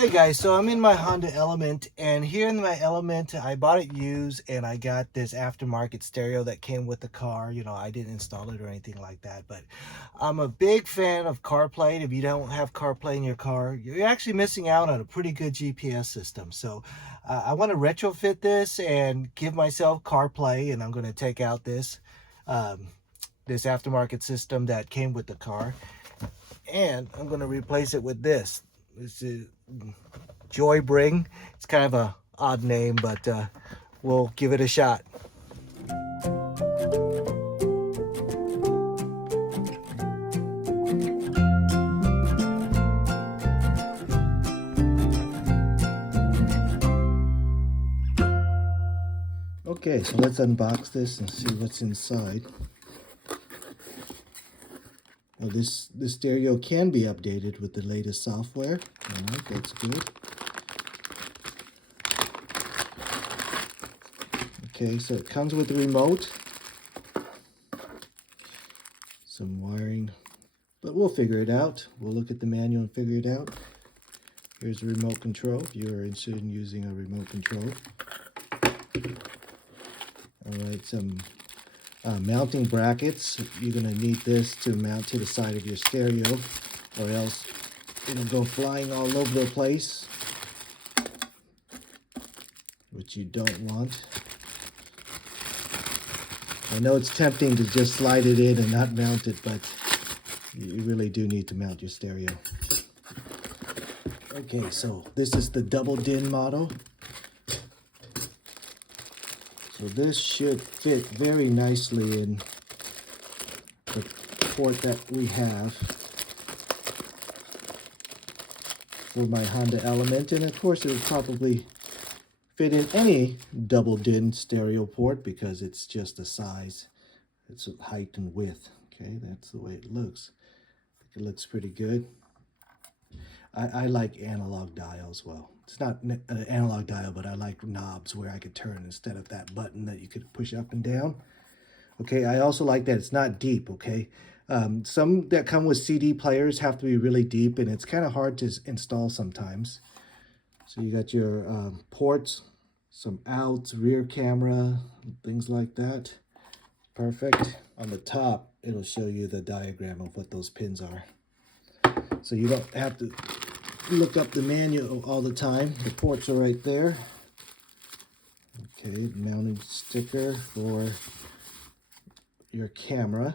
Hey guys, so I'm in my Honda Element, and here in my Element I bought it used, and I got this aftermarket stereo that came with the car. You know, I didn't install it or anything like that, but I'm a big fan of CarPlay. If you don't have CarPlay in your car, you're actually missing out on a pretty good GPS system. So I want to retrofit this and give myself CarPlay, and I'm going to take out um, this aftermarket system that came with the car, and I'm going to replace it with this. This is SJoyBring. It's kind of a odd name, but we'll give it a shot. Okay, so let's unbox this and see what's inside. Now this stereo can be updated with the latest software. All right, that's good. Okay, so it comes with a remote, some wiring, but we'll figure it out. We'll look at the manual and figure it out. Here's the remote control if you are interested in using a remote control. All right, some mounting brackets. You're going to need this to mount to the side of your stereo, or else it'll go flying all over the place, which you don't want. I know it's tempting to just slide it in and not mount it, but you really do need to mount your stereo. Okay, so this is the double DIN model. So this should fit very nicely in the port that we have for my Honda Element, and of course it would probably fit in any double DIN stereo port because it's just the size. It's height and width. Okay, that's the way it looks. I think it looks pretty good. I like analog dials. Well, it's not an analog dial, but I like knobs where I could turn instead of that button that you could push up and down. Okay, I also like that it's not deep, okay? Some that come with CD players have to be really deep, and it's kind of hard to install sometimes. So you got your ports, some outs, rear camera, things like that. Perfect. On the top, it'll show you the diagram of what those pins are. So you don't have to look up the manual all the time. The ports are right there. Okay, mounting sticker for your camera.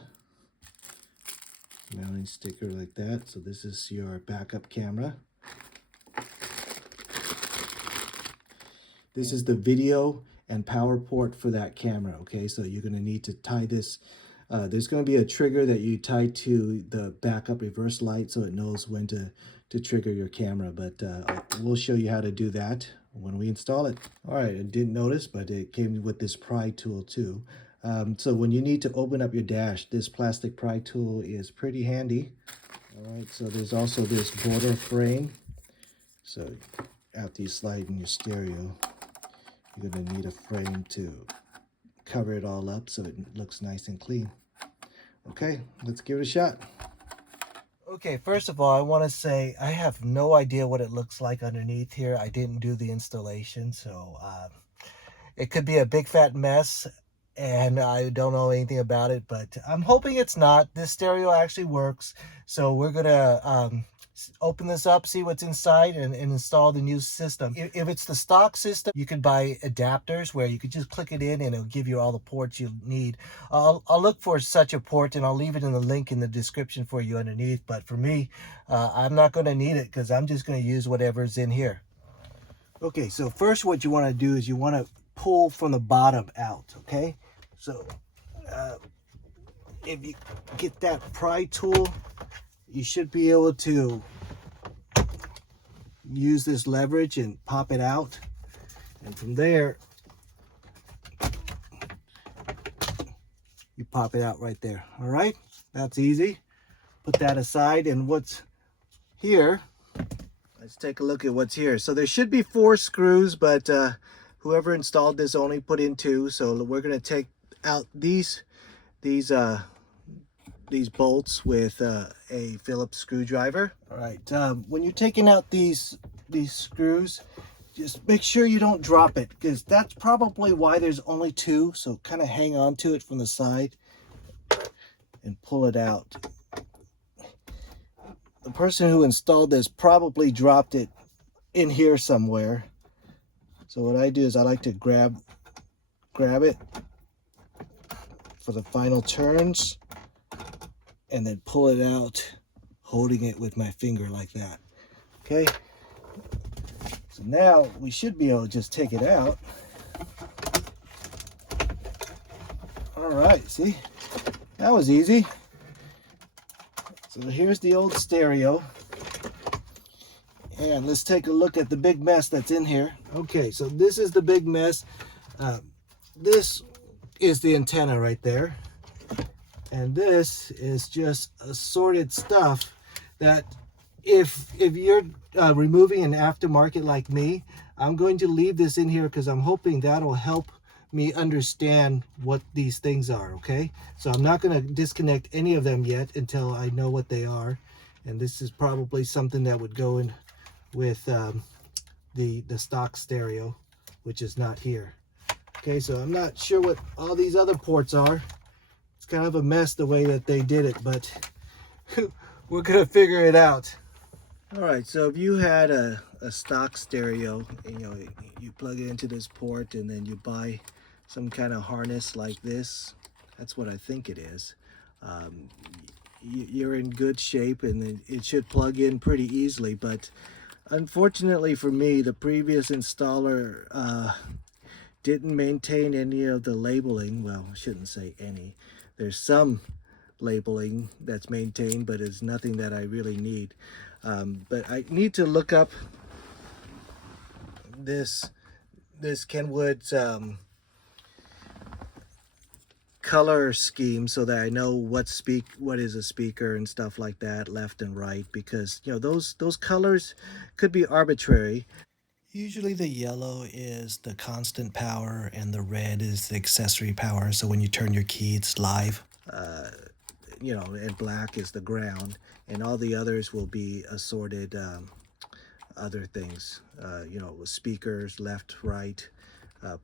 Mounting sticker like that. So this is your backup camera. This is the video and power port for that camera, okay? So you're gonna need to tie this. There's gonna be a trigger that you tie to the backup reverse light so it knows when to trigger your camera, but we'll show you how to do that when we install it. All right, I didn't notice, but it came with this pry tool too. So when you need to open up your dash, this plastic pry tool is pretty handy. All right, so there's also this border frame. So after you slide in your stereo, you're going to need a frame to cover it all up so it looks nice and clean. Okay, let's give it a shot. Okay, first of all, I want to say I have no idea what it looks like underneath here. I didn't do the installation, so it could be a big fat mess, and I don't know anything about it, but I'm hoping it's not. This stereo actually works, so we're going to open this up, see what's inside, and install the new system. If it's the stock system, you can buy adapters where you could just click it in and it'll give you all the ports you need. I'll look for such a port, and I'll leave it in the link in the description for you underneath. But for me, I'm not going to need it because I'm just going to use whatever's in here. Okay, so first what you want to do is you want to pull from the bottom out, okay? So if you get that pry tool, you should be able to use this leverage and pop it out. And from there, you pop it out right there. All right, that's easy. Put that aside, and what's here, let's take a look at what's here. So there should be 4 screws, but whoever installed this only put in 2. So we're going to take out these bolts with a Phillips screwdriver. All right, when you're taking out these these screws, just make sure you don't drop it, because that's probably why there's only two. So kind of hang on to it from the side and pull it out. The person who installed this probably dropped it in here somewhere. So what I do is I like to grab it for the final turns and then pull it out, holding it with my finger like that. Okay, so now we should be able to just take it out. All right, see, that was easy. So here's the old stereo. And let's take a look at the big mess that's in here. Okay, so this is the big mess. This is the antenna right there. And this is just assorted stuff that if you're removing an aftermarket like me, I'm going to leave this in here because I'm hoping that'll help me understand what these things are, okay? So I'm not going to disconnect any of them yet until I know what they are. And this is probably something that would go in with the stock stereo, which is not here. Okay, so I'm not sure what all these other ports are. It's kind of a mess the way that they did it, but we're gonna figure it out. All right, so if you had a stock stereo, you plug it into this port and then you buy some kind of harness like this, that's what I think it is. You're in good shape and it should plug in pretty easily, but unfortunately for me, the previous installer didn't maintain any of the labeling. Well, I shouldn't say any. There's some labeling that's maintained, but it's nothing that I really need. But I need to look up this Kenwood's color scheme so that I know what is a speaker and stuff like that, left and right, because those colors could be arbitrary. Usually the yellow is the constant power and the red is the accessory power. So when you turn your key, it's live. And black is the ground, and all the others will be assorted other things. Speakers, left, right,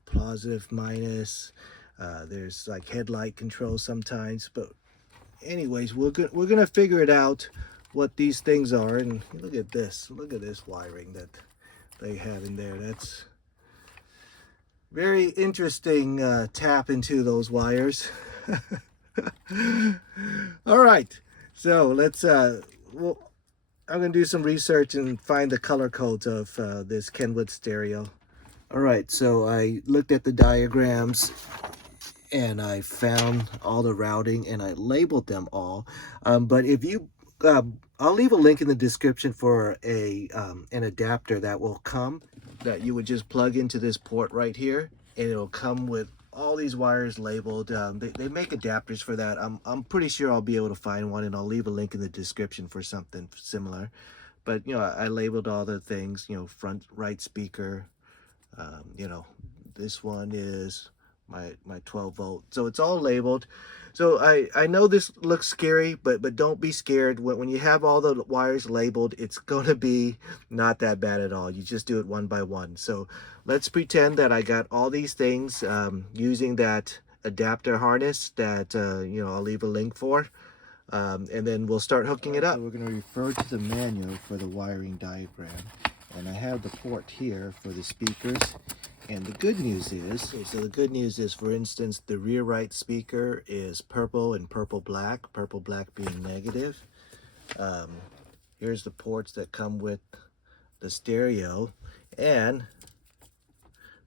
positive, minus. There's like headlight control sometimes, but anyways, we're gonna figure it out what these things are. And look at this wiring that they have in there. That's very interesting tap into those wires. All right, so let's I'm gonna do some research and find the color codes of this Kenwood stereo. All right, so I looked at the diagrams and I found all the routing and I labeled them all. But if you I'll leave a link in the description for an adapter that will come, that you would just plug into this port right here, and it'll come with all these wires labeled. They make adapters for that. I'm pretty sure I'll be able to find one, and I'll leave a link in the description for something similar. But I labeled all the things. Front right speaker. This one is my 12 volt. So it's all labeled. So I know this looks scary, but don't be scared. When you have all the wires labeled, it's going to be not that bad at all. You just do it one by one. So let's pretend that I got all these things using that adapter harness that I'll leave a link for. And then we'll start hooking it up. So we're going to refer to the manual for the wiring diagram. And I have the port here for the speakers. And the good news is, for instance, the rear right speaker is purple and purple black being negative. Here's the ports that come with the stereo, and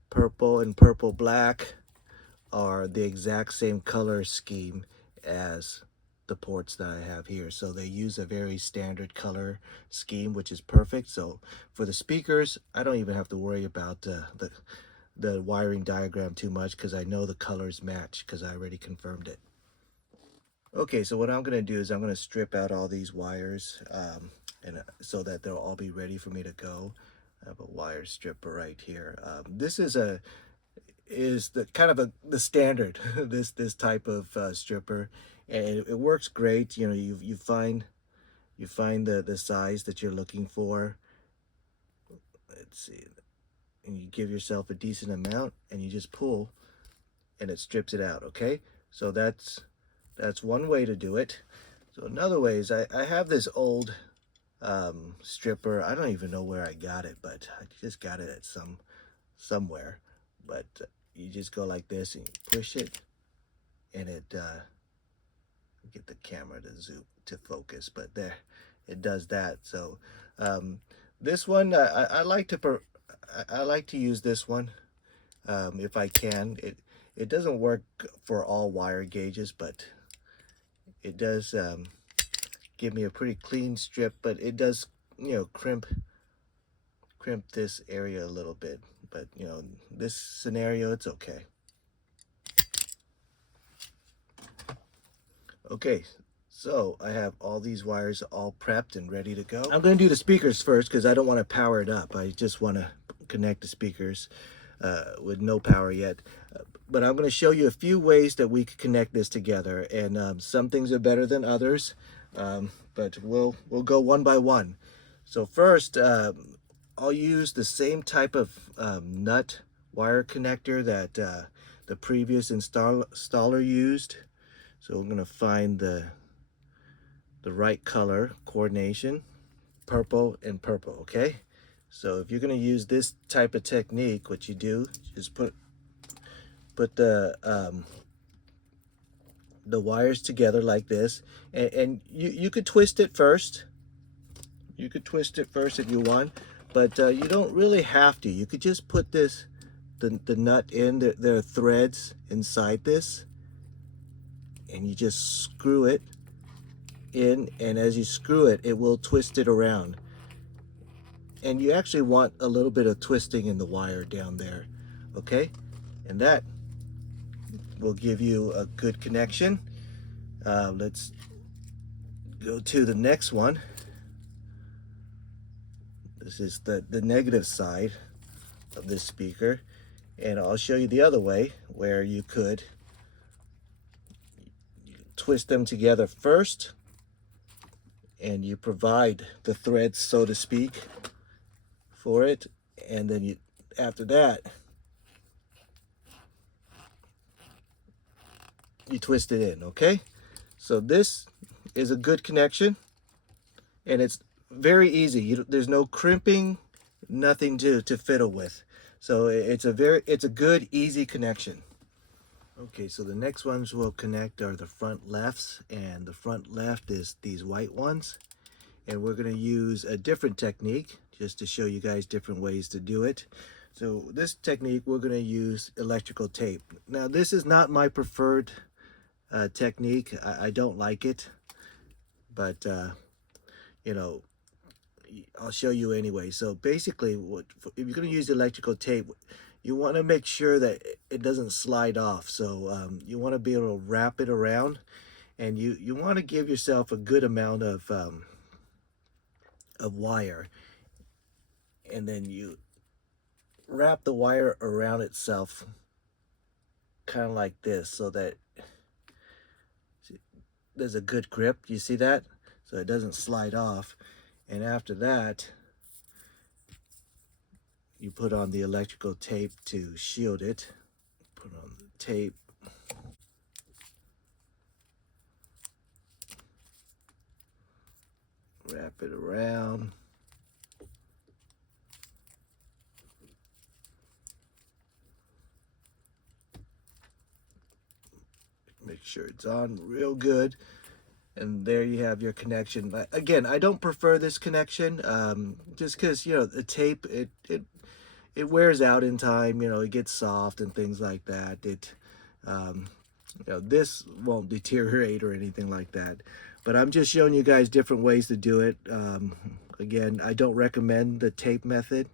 purple and purple black are the exact same color scheme as the ports that I have here. So they use a very standard color scheme, which is perfect. So for the speakers, I don't even have to worry about the wiring diagram too much, because I know the colors match because I already confirmed it. Okay, so what I'm going to do is I'm going to strip out all these wires so that they'll all be ready for me to go. I have a wire stripper right here. This is the kind of the standard this type of stripper, and it works great. You find the size that you're looking for, let's see, and you give yourself a decent amount and you just pull and it strips it out. Okay, so that's one way to do it. So another way is I have this old stripper. I don't even know where I got it, but I just got it at somewhere. But you just go like this and you push it, and it get the camera to zoom to focus. But there, it does that. So this one I like to use this one if I can. It doesn't work for all wire gauges, but it does give me a pretty clean strip. But it does, you know, crimp this area a little bit. But you know, this scenario, it's okay. Okay, so I have all these wires all prepped and ready to go. I'm going to do the speakers first because I don't want to power it up. I just want to connect the speakers with no power yet. But I'm going to show you a few ways that we could connect this together, and some things are better than others, but we'll go one by one. So first, I'll use the same type of nut wire connector that the previous installer used. So we're going to find the right color coordination, purple and purple, okay? So if you're going to use this type of technique, what you do is put the wires together like this, and you could twist it first. You could twist it first if you want, but you don't really have to. You could just put this the nut in. There are threads inside this, and you just screw it in, and as you screw it, it will twist it around. And you actually want a little bit of twisting in the wire down there, okay? And that will give you a good connection. Let's go to the next one. This is the negative side of this speaker, and I'll show you the other way where you could twist them together first, and you provide the threads, so to speak, for it, and then you, after that, you twist it in, okay? So this is a good connection, and it's very easy. There's no crimping, nothing to fiddle with. So it's a good, easy connection. Okay, so the next ones we'll connect are the front lefts, and the front left is these white ones. And we're going to use a different technique just to show you guys different ways to do it. So this technique, we're going to use electrical tape. Now this is not my preferred technique. I don't like it, but you know, I'll show you anyway. So basically, if you're going to use electrical tape, you want to make sure that it doesn't slide off. So you want to be able to wrap it around, and you want to give yourself a good amount of wire, and then you wrap the wire around itself kind of like this, so that there's a good grip. You see that? So it doesn't slide off. And after that, you put on the electrical tape to shield it. Put on the tape. Wrap it around. Make sure it's on real good. And there you have your connection. But again, I don't prefer this connection, just because, you know, the tape, it wears out in time. You know, it gets soft and things like that. You know, this won't deteriorate or anything like that. But I'm just showing you guys different ways to do it. Again, I don't recommend the tape method,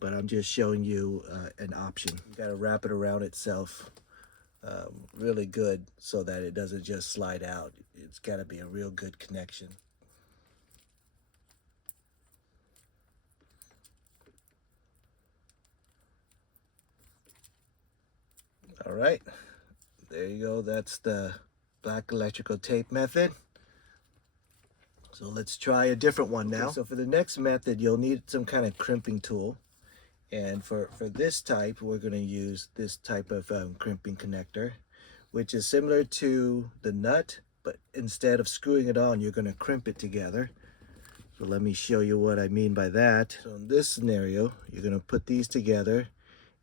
but I'm just showing you an option. You got to wrap it around itself really good so that it doesn't just slide out. It's got to be a real good connection. All right, there you go. That's the black electrical tape method. So let's try a different one now. Okay, so for the next method, you'll need some kind of crimping tool. And for this type, we're going to use this type of crimping connector, which is similar to the nut, but instead of screwing it on, you're going to crimp it together. So let me show you what I mean by that. So in this scenario, you're going to put these together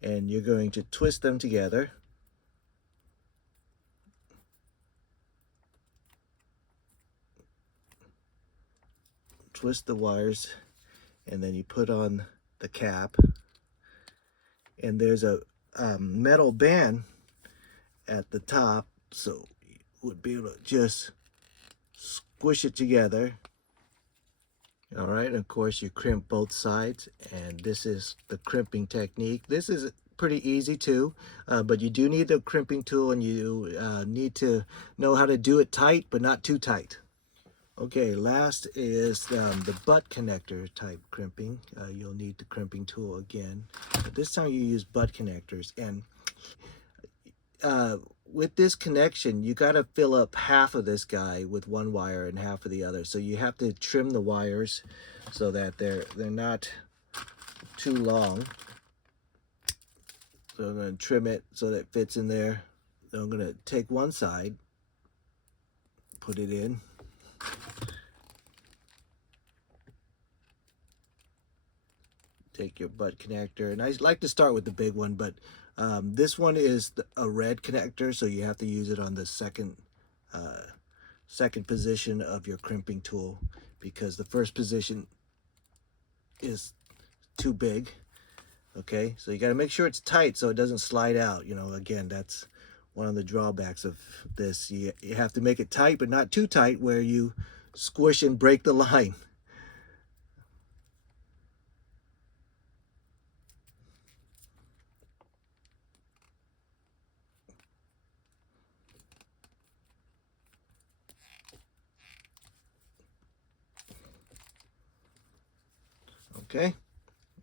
and you're going to twist them together. Twist the wires, and then you put on the cap. And there's a metal band at the top, so you would be able to just squish it together. All right, and of course you crimp both sides, and this is the crimping technique. This is pretty easy too, but you do need the crimping tool, and you need to know how to do it tight, but not too tight. Okay, last is the butt connector type crimping. You'll need the crimping tool again, but this time you use butt connectors. And with this connection, you got to fill up half of this guy with one wire and half of the other. So you have to trim the wires so that they're not too long. So I'm going to trim it so that it fits in there. So I'm going to take one side, put it in. Take your butt connector, and I like to start with the big one, but this one is a red connector, so you have to use it on the second position of your crimping tool, because the first position is too big. Okay, so you got to make sure it's tight so it doesn't slide out. You know, again, that's one of the drawbacks of this. You have to make it tight, but not too tight where you squish and break the line. Okay,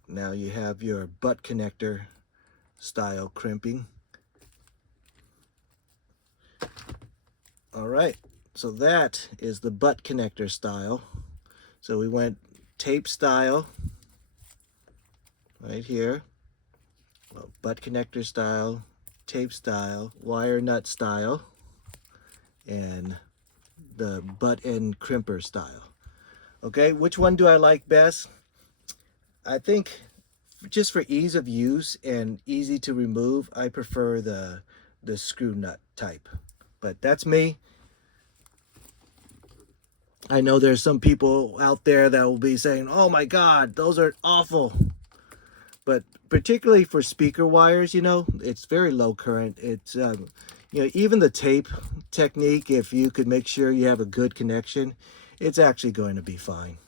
now you have your butt connector style crimping. All right, so that is the butt connector style. So we went tape style right here, butt connector style, tape style, wire nut style, and the butt end crimper style. Okay, which one do I like best? I think just for ease of use and easy to remove, I prefer the screw nut type. But that's me. I know there's some people out there that will be saying, oh my God, those are awful. But particularly for speaker wires, you know, it's very low current. It's, you know, even the tape technique, if you could make sure you have a good connection, it's actually going to be fine.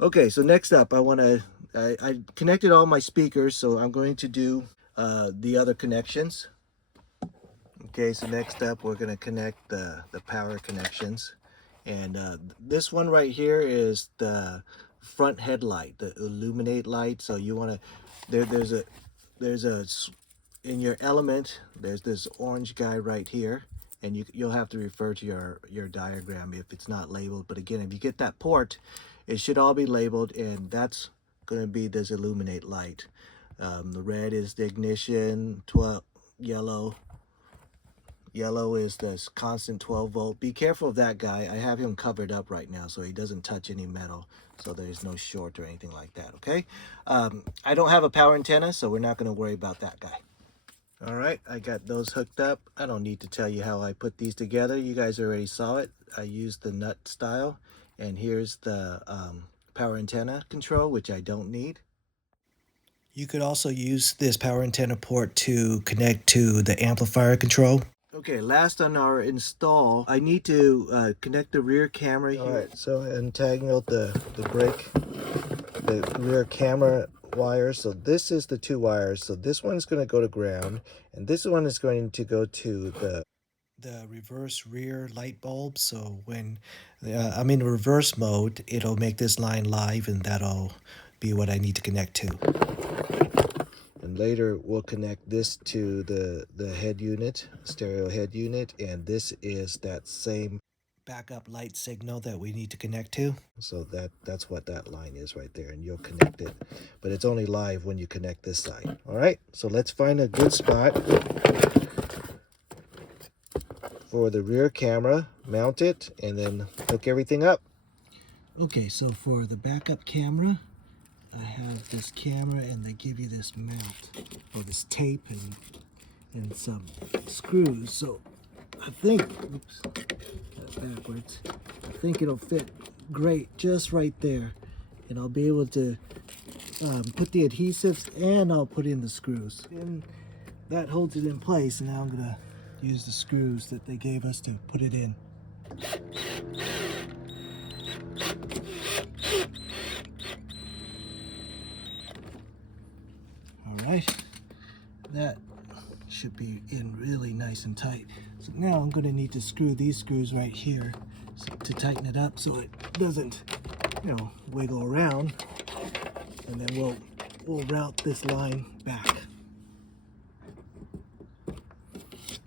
Okay, so next up, I connected all my speakers, so I'm going to do the other connections. Okay, so next up, we're going to connect the power connections. And this one right here is the front headlight, the illuminate light. So you want to, there's a, in your element, there's this orange guy right here. And you'll have to refer to your diagram if it's not labeled. But again, if you get that port, it should all be labeled, and that's going to be this illuminate light. The red is the ignition, yellow is this constant 12 volt. Be careful of that guy. I have him covered up right now so he doesn't touch any metal, so there's no short or anything like that, okay? I don't have a power antenna, so we're not going to worry about that guy. All right, I got those hooked up. I don't need to tell you how I put these together. You guys already saw it. I used the nut style, and here's the power antenna control, which I don't need. You could also use this power antenna port to connect to the amplifier control. Okay, last on our install, I need to connect the rear camera here. All right, so I'm tagging out the brake, the rear camera wires. So this is the two wires. So this one's going to go to ground, and this one is going to go to the reverse rear light bulb. So when I'm in reverse mode, it'll make this line live, and that'll be what I need to connect to. And later we'll connect this to the head unit, stereo head unit, and this is that same backup light signal that we need to connect to. So that's what that line is right there, and you'll connect it. But it's only live when you connect this side. All right, so let's find a good spot for the rear camera, mount it, and then hook everything up. Okay, so for the backup camera, I have this camera and they give you this mount, or this tape and some screws. So I think, oops, got it backwards. I think it'll fit great just right there. And I'll be able to put the adhesives and I'll put in the screws. And that holds it in place. And now I'm gonna use the screws that they gave us to put it in. All right, that should be in really nice and tight. So now I'm gonna need to screw these screws right here to tighten it up so it doesn't, wiggle around. And then we'll route this line back.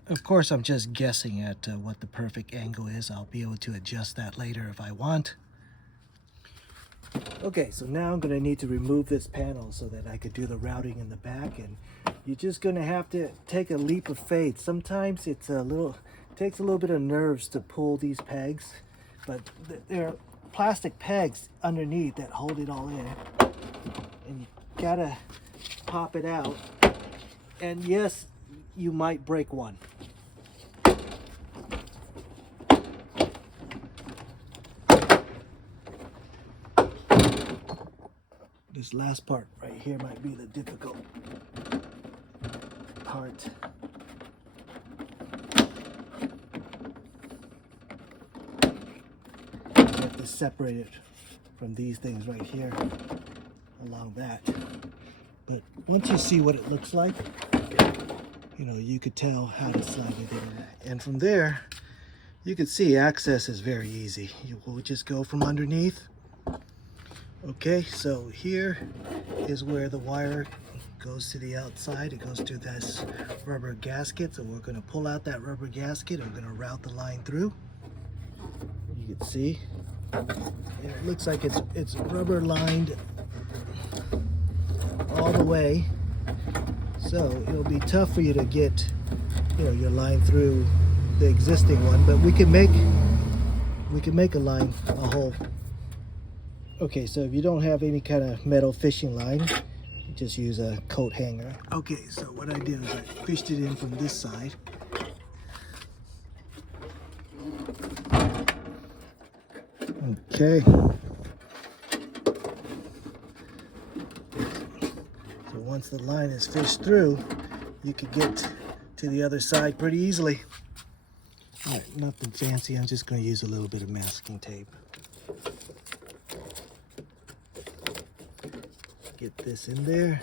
Of course, I'm just guessing at what the perfect angle is. I'll be able to adjust that later if I want. Okay, so now I'm going to need to remove this panel so that I could do the routing in the back, and you're just going to have to take a leap of faith. Sometimes it takes a little bit of nerves to pull these pegs, but there are plastic pegs underneath that hold it all in, and you gotta pop it out. And yes, you might break one. This last part right here might be the difficult part. You have to separate it from these things right here along that. But once you see what it looks like, you could tell how to slide it in. And from there, you can see access is very easy. You will just go from underneath. Okay, so here is where the wire goes to the outside. It goes to this rubber gasket. So we're going to pull out that rubber gasket. I'm going to route the line through. You can see it looks like it's rubber lined all the way. So it'll be tough for you to get your line through the existing one, but we can make a line, a hole. Okay, so if you don't have any kind of metal fishing line, you just use a coat hanger. Okay, so what I did is I fished it in from this side. Okay. So once the line is fished through, you can get to the other side pretty easily. All right, nothing fancy. I'm just going to use a little bit of masking tape. Get this in there,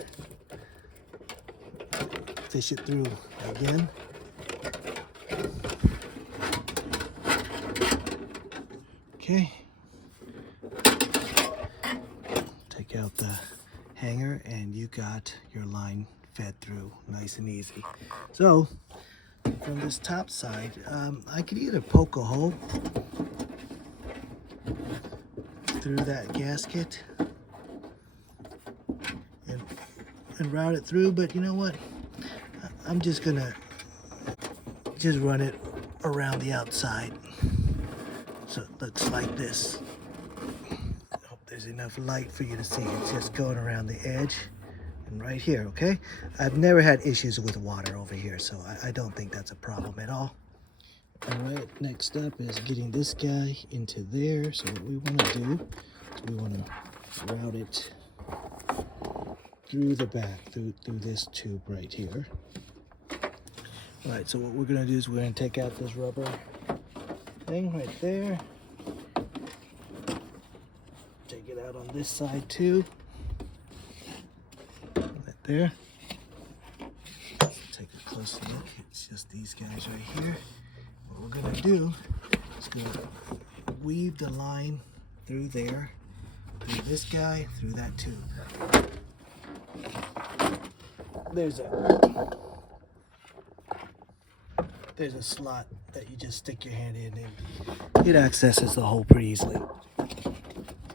fish it through again. Okay, take out the hanger and you got your line fed through nice and easy. So from this top side, I could either poke a hole through that gasket and route it through, but you know what? I'm just gonna run it around the outside. So it looks like this. Hope there's enough light for you to see. It's just going around the edge and right here, okay? I've never had issues with water over here, so I don't think that's a problem at all. All right, next up is getting this guy into there. So what we want to do is we want to route it through the back, through this tube right here. All right, so what we're gonna do is we're gonna take out this rubber thing right there. Take it out on this side too. Right there. Let's take a closer look. It's just these guys right here. What we're gonna do is gonna weave the line through there, through this guy, through that tube. There's a slot that you just stick your hand in and it accesses the hole pretty easily.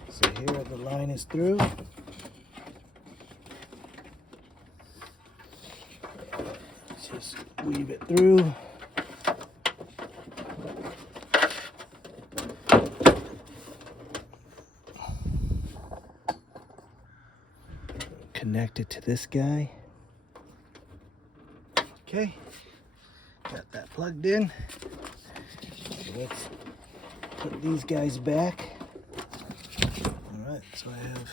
So here the line is through. Just weave it through. Connect it to this guy. Okay, got that plugged in. So let's put these guys back. All right, so I have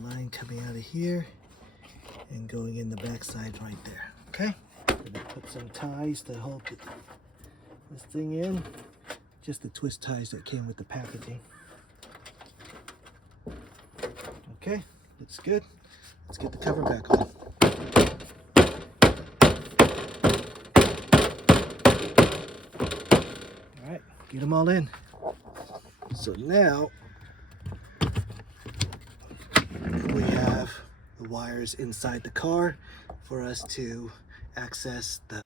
line coming out of here and going in the back side right there. Okay, I'm gonna put some ties to hold this thing in. Just the twist ties that came with the packaging. Okay, looks good. Let's get the cover back on. All right, get them all in. So now we have the wires inside the car for us to access the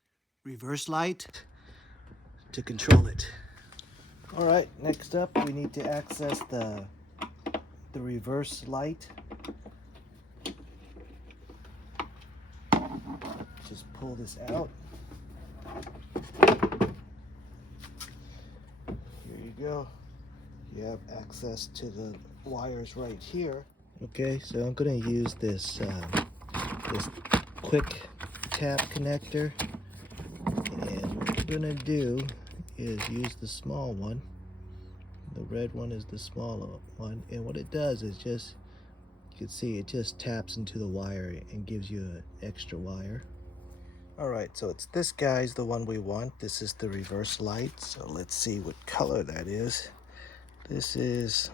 reverse light to control it. All right, next up we need to access the reverse light. Just pull this out. Here you go. You have access to the wires right here. Okay, so I'm going to use this this quick tap connector, and what we're going to do is use the small one. The red one is the smaller one, and what it does is just, you can see it just taps into the wire and gives you an extra wire. Alright, so it's this guy's the one we want. This is the reverse light, so let's see what color that is. This is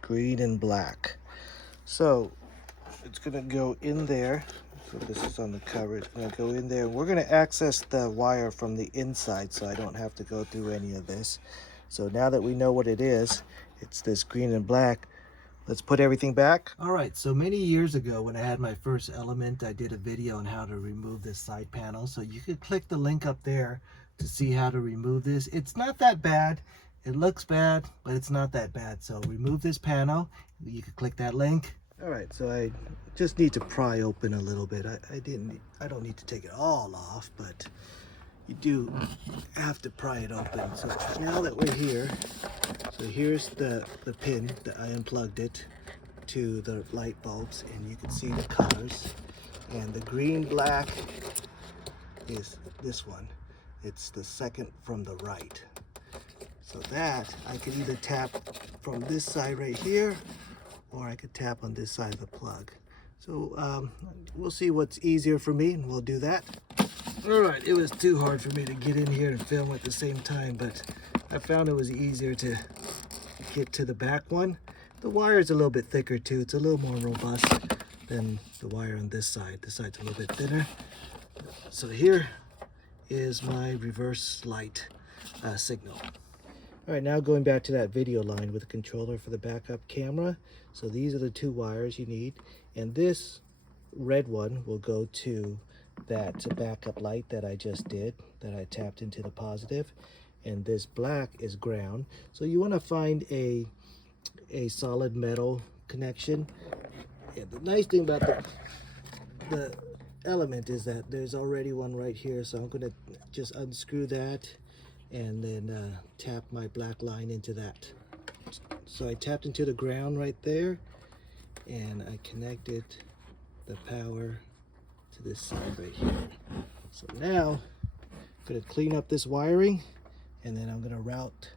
green and black. So it's gonna go in there. So this is on the cover. It's gonna go in there. We're gonna access the wire from the inside, so I don't have to go through any of this. So now that we know what it is, it's this green and black. Let's put everything back. All right, so many years ago when I had my first Element, I did a video on how to remove this side panel. So you could click the link up there to see how to remove this. It's not that bad. It looks bad, but it's not that bad. So remove this panel. You can click that link. All right, so I just need to pry open a little bit. I don't need to take it all off, but you do have to pry it open. So now that we're here, so here's the pin that I unplugged it to the light bulbs, and you can see the colors. And the green black is this one. It's the second from the right. So that I could either tap from this side right here, or I could tap on this side of the plug. So we'll see what's easier for me, and we'll do that. All right, it was too hard for me to get in here and film at the same time, but I found it was easier to get to the back one. The wire is a little bit thicker too. It's a little more robust than the wire on this side. This side's a little bit thinner. So here is my reverse light signal. All right, now going back to that video line with the controller for the backup camera. So these are the two wires you need, and this red one will go to that backup light that I just did, that I tapped into the positive, and this black is ground. So you want to find a solid metal connection. And the nice thing about the Element is that there's already one right here, so I'm going to just unscrew that and then tap my black line into that. So I tapped into the ground right there, and I connected the power to this side right here. So now I'm going to clean up this wiring, and then I'm going to route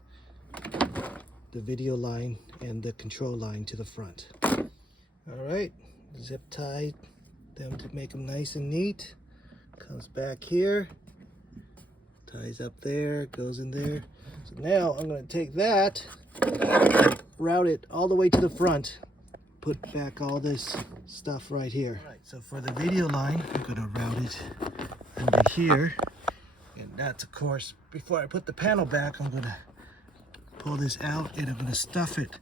the video line and the control line to the front. All right, zip tie them to make them nice and neat. Comes back here, ties up there, goes in there. So now I'm going to take that, route it all the way to the front, put back all this stuff right here. All right, so for the video line, I'm going to route it under here. And that's, of course, before I put the panel back, I'm going to pull this out, and I'm going to stuff it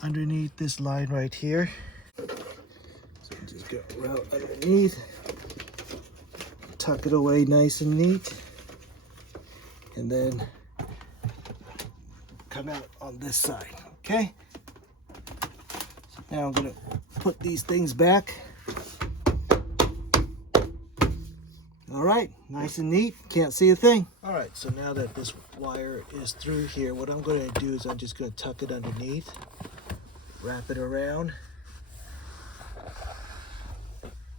underneath this line right here. So I'm just going to route underneath, tuck it away nice and neat. and then come out on this side. Okay, so now I'm gonna put these things back. All right, nice and neat, can't see a thing. All right, so now that this wire is through here, what I'm going to do is I'm just going to tuck it underneath, wrap it around,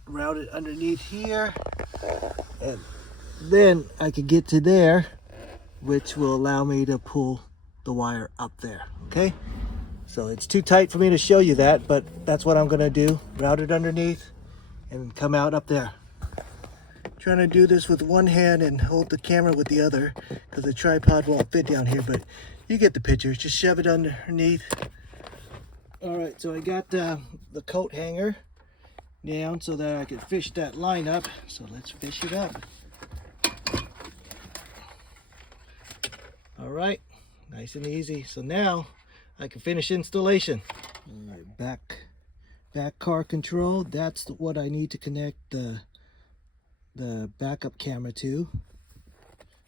route it underneath here, and then I can get to there, which will allow me to pull the wire up there. Okay, so it's too tight for me to show you that, but that's what I'm going to do. Route it underneath and come out up there. Trying to do this with one hand and hold the camera with the other because the tripod won't fit down here, but you get the picture. Just shove it underneath. All right, so I got the coat hanger down so that I can fish that line up. So let's fish it up. All right, nice and easy. So now I can finish installation. All right, back car control. That's what I need to connect the backup camera to.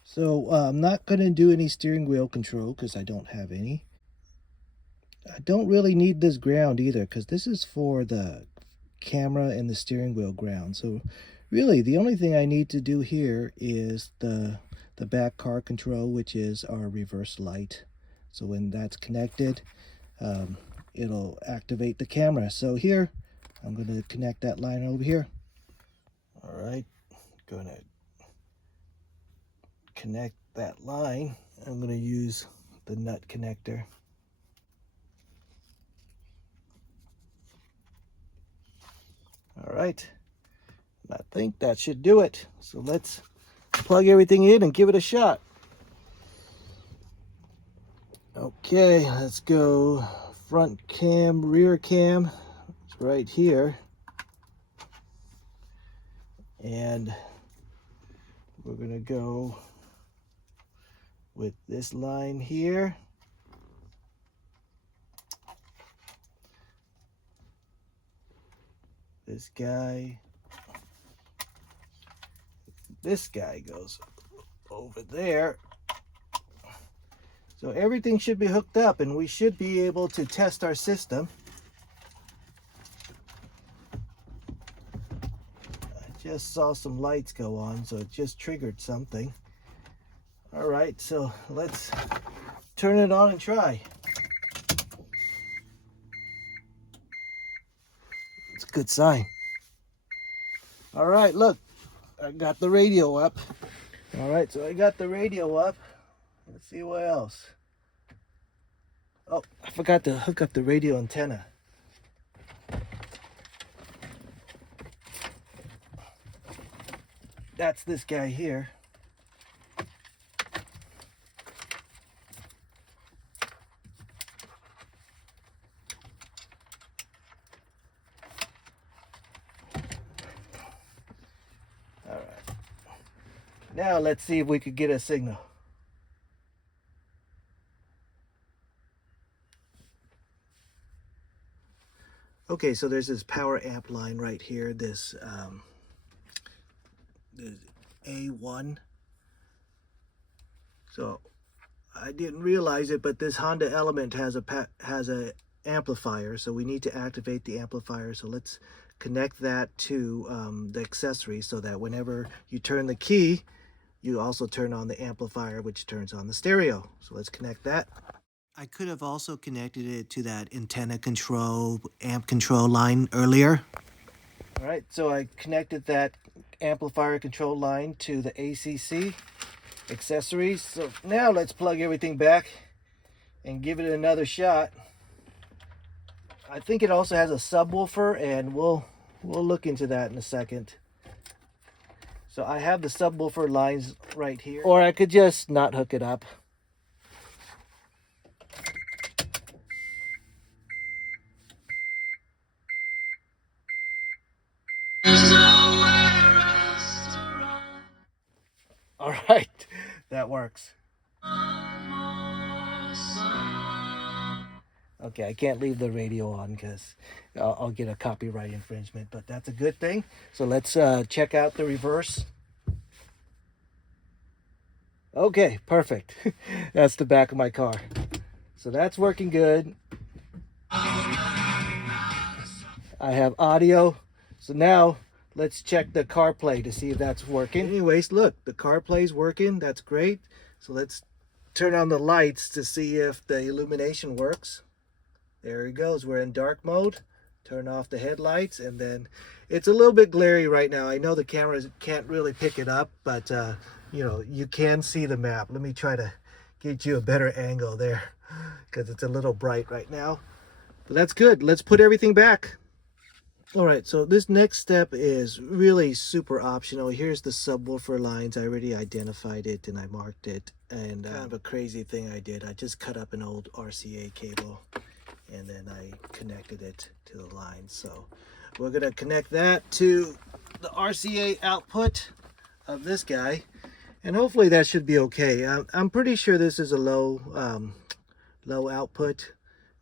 So I'm not going to do any steering wheel control because I don't have any. I don't really need this ground either because this is for the camera and the steering wheel ground. So really the only thing I need to do here is the back car control, which is our reverse light. So when that's connected, it'll activate the camera. So here I'm going to connect that line over here. All right, going to connect that line. I'm going to use the nut connector. All right, I think that should do it. So let's plug everything in and give it a shot. Okay, let's go front cam, rear cam. It's right here. And we're going to go with this line here. This guy goes over there. So everything should be hooked up and we should be able to test our system. I just saw some lights go on, so it just triggered something. All right, so let's turn it on and try. It's a good sign. All right, look, I got the radio up. All right, so I got the radio up. Let's see what else. Oh, I forgot to hook up the radio antenna. That's this guy here. All right. Now let's see if we could get a signal. Okay, so there's this power amp line right here, this A1. So I didn't realize it, but this Honda Element has a amplifier, so we need to activate the amplifier. So let's connect that to the accessory so that whenever you turn the key, you also turn on the amplifier, which turns on the stereo. So let's connect that. I could have also connected it to that antenna control, amp control line earlier. All right, so I connected that amplifier control line to the ACC accessories. So now let's plug everything back and give it another shot. I think it also has a subwoofer, and we'll look into that in a second. So I have the subwoofer lines right here, or I could just not hook it up. All right, that works. Okay, I can't leave the radio on because I'll get a copyright infringement, but that's a good thing. So let's check out the reverse. Okay, perfect. That's the back of my car. So that's working good. I have audio. So now let's check the CarPlay to see if that's working. Anyways, look, the CarPlay's working. That's great. So let's turn on the lights to see if the illumination works. There it goes. We're in dark mode. Turn off the headlights, and then it's a little bit glary right now. I know the camera can't really pick it up, but you know, you can see the map. Let me try to get you a better angle there because it's a little bright right now. But that's good. Let's put everything back. All right, so this next step is really super optional. Here's the subwoofer lines. I already identified it and I marked it. And kind of a crazy thing I did, I just cut up an old RCA cable and then I connected it to the line. So we're gonna connect that to the RCA output of this guy, and hopefully that should be okay. I'm pretty sure this is a low output,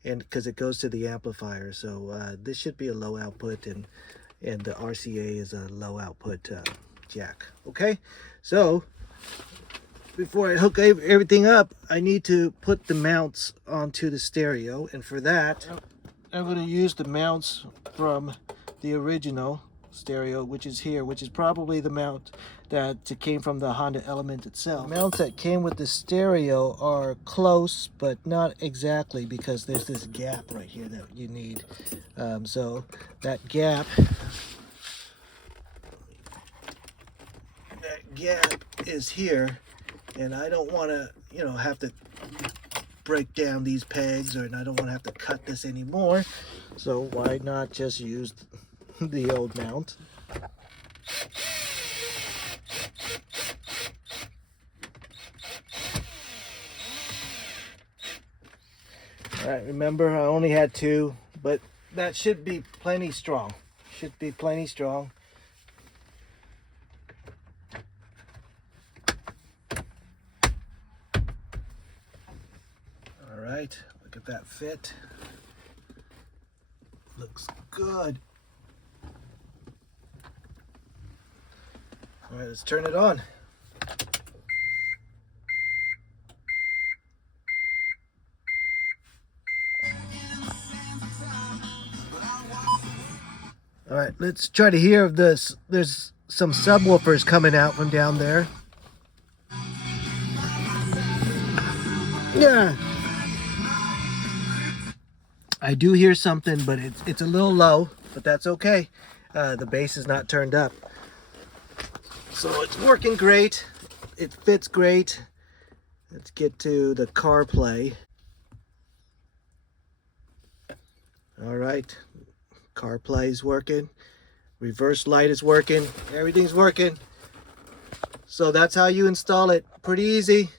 and because it goes to the amplifier, so this should be a low output, and the RCA is a low output jack. Okay, so before I hook everything up, I need to put the mounts onto the stereo, and for that I'm going to use the mounts from the original stereo, which is here, which is probably the mount that came from the Honda Element itself. The mounts that came with the stereo are close, but not exactly, because there's this gap right here that you need. So that gap is here, and I don't want to, you know, have to break down these pegs, and I don't want to have to cut this anymore. So why not just use the old mount? All right, remember I only had two, but that should be plenty strong. Should be plenty strong. All right, look at that fit. Looks good. All right, let's turn it on. All right, let's try to hear if there's some subwoofers coming out from down there. Yeah. I do hear something, but it's a little low, but that's okay. The bass is not turned up. So it's working great. It fits great. Let's get to the CarPlay. All right, CarPlay is working. Reverse light is working. Everything's working. So that's how you install it. Pretty easy.